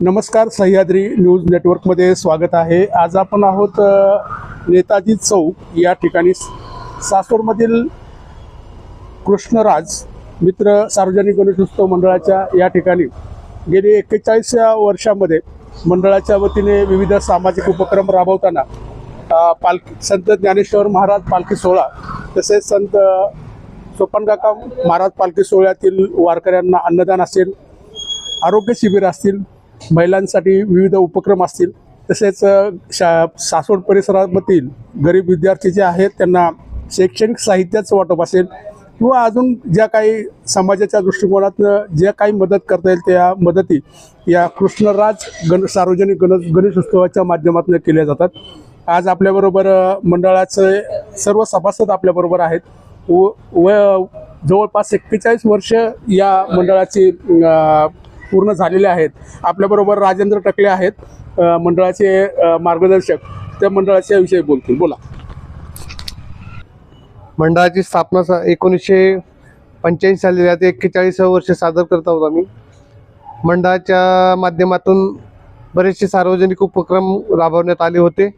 नमस्कार सह्याद्री न्यूज नेटवर्कमध्ये स्वागत आहे. आज आपण आहोत नेताजी चौक या ठिकाणी. सासवडमधील कृष्णराज मित्र सार्वजनिक गणेशोत्सव मंडळाच्या या ठिकाणी गेली एक्केचाळीस वर्षामध्ये मंडळाच्या वतीने विविध सामाजिक उपक्रम राबवताना पालखी संत ज्ञानेश्वर महाराज पालखी सोहळा तसेच संत सोपनकाका महाराज पालखी सोहळ्यातील वारकऱ्यांना अन्नदान असेल आरोग्य शिबिर असतील महिलांसाठी विविध उपक्रम असतील तसेच शा सासवड परिसरामधील गरीब विद्यार्थी जे आहेत त्यांना शैक्षणिक साहित्याचं वाटप असेल किंवा अजून ज्या काही समाजाच्या दृष्टिकोनातनं ज्या काही मदत करता येईल त्या मदती या कृष्णराज गण सार्वजनिक गणेश गणेश उत्सवाच्या माध्यमातून केल्या जातात. आज आपल्याबरोबर मंडळाचे सर्व सभासद आपल्याबरोबर आहेत. व व जवळपास एक्केचाळीस वर्ष या मंडळाची पूर्ण झालेले आहेत. आपल्याबरोबर राजेंद्र टकले आहेत मंडळाचे मार्गदर्शक. त्या मंडळाच्या विषयी बोलतील. बोला. मंडळाची स्थापना एकोणीसशे पंच्याऐंशी साली आता एक्केचाळीसावं वर्ष सादर करत आहोत आम्ही. मंडळाच्या माध्यमातून बरेचसे सार्वजनिक उपक्रम राबवण्यात आले होते.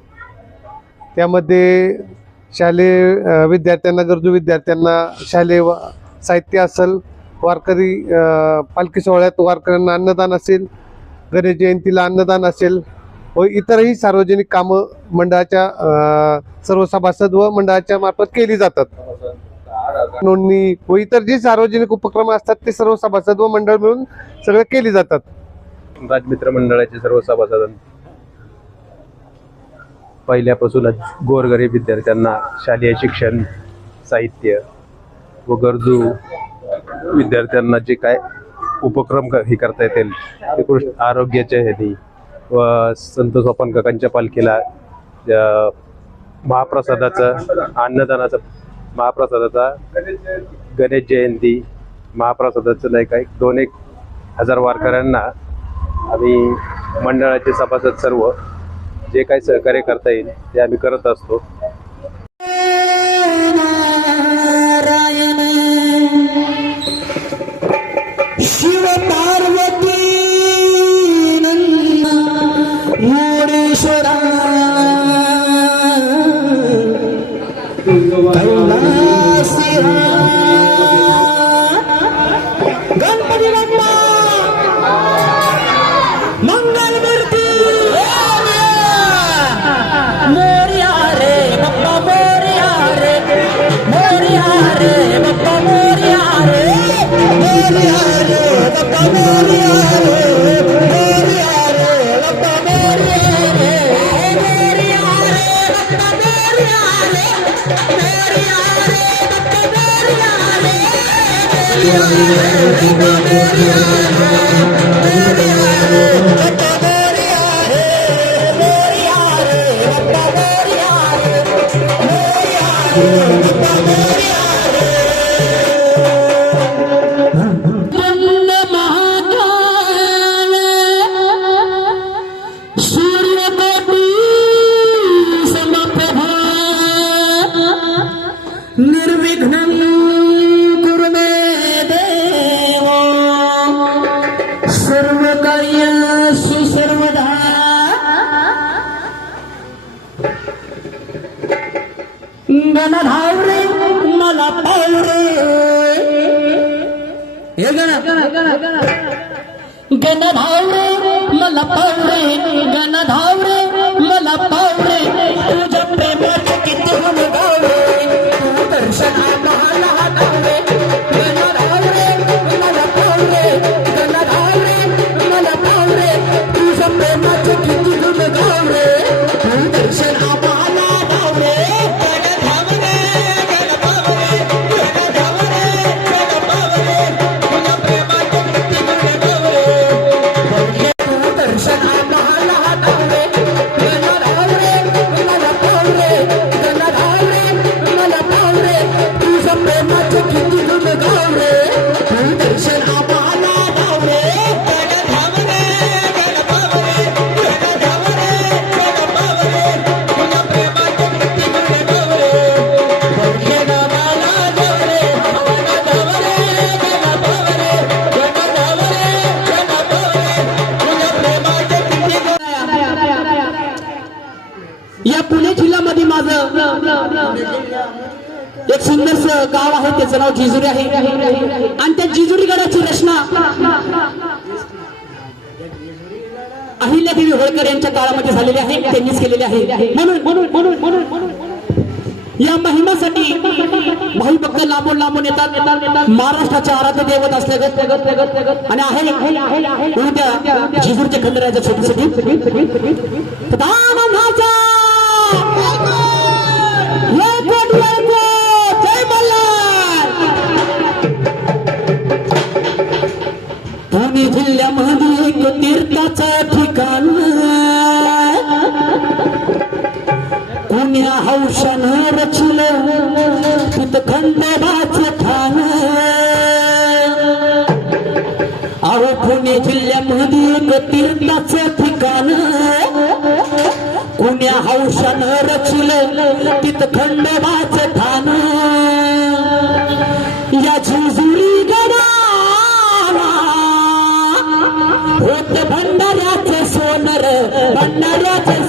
त्यामध्ये शालेय विद्यार्थ्यांना गरजू विद्यार्थ्यांना शालेय व- साहित्य असेल वारकरी पालखी सोहळ्यात वारकऱ्यांना अन्नदान असेल गणेश जयंतीला अन्नदान असेल व इतरही सार्वजनिक कामं मंडळाच्या सर्व सभासद व मंडळाच्या मार्फत केली जातात. नोंदणी व इतर जे सार्वजनिक उपक्रम असतात ते सर्व सभासद व मंडळ मिळून सगळे केली जातात. राजमित्र मंडळाचे सर्व सभासद. पहिल्यापासूनच गोरगरीब विद्यार्थ्यांना शालेय शिक्षण साहित्य व गरजू विद्यार्थ्यांना जे काय उपक्रम क- हे करता येतील ते कृष्ण आरोग्याच्या ह्यानी व संत सोपान काकांच्या पालखीला महाप्रसादाचं अन्नदानाचं महाप्रसादाचा गणेश जयंती महाप्रसादाचं नाही काय दोन एक हजार वारकऱ्यांना आम्ही मंडळाचे सभासद सर्व जे काही सहकार्य करता येईल ते आम्ही करत असतो. Yeah. गाणं धाव रे मला पावरे हे गण धाव रे मला पाव रे गण धाव रे मला पाव रे. तुझ्या प्रेमाचे किती गुण गाव रे तू दर्शन आम्हाला धावरे माझं एक सुंदरस गाव आहे त्याचं नाव जिजुरी आहे. आणि त्या जिजुरी गडाची रचना अहिल्यादेवी होळकर यांच्या काळामध्ये झालेली आहे त्यांनीच केलेली आहे. म्हणून म्हणून म्हणून म्हणून म्हणून या महिमासाठी भाई भक्त लांबून लांबून येतात. महाराष्ट्राचे आराध्य दैवत असल्यागत आणि आहे. उद्या जिजूरच्या खंडरायाचं छोटीसाठी जिल्ह्यामध्ये एक तीर्थाचा ठिकाण. कुण्या हौशानं रचल तिथं खंडोबाच ठाण. अहो पुणे जिल्ह्यामध्ये एक तीर्थाचं ठिकाण. कुण्या हौशानं रचल तिथं खंडोबाच ठाण. Banna Rotten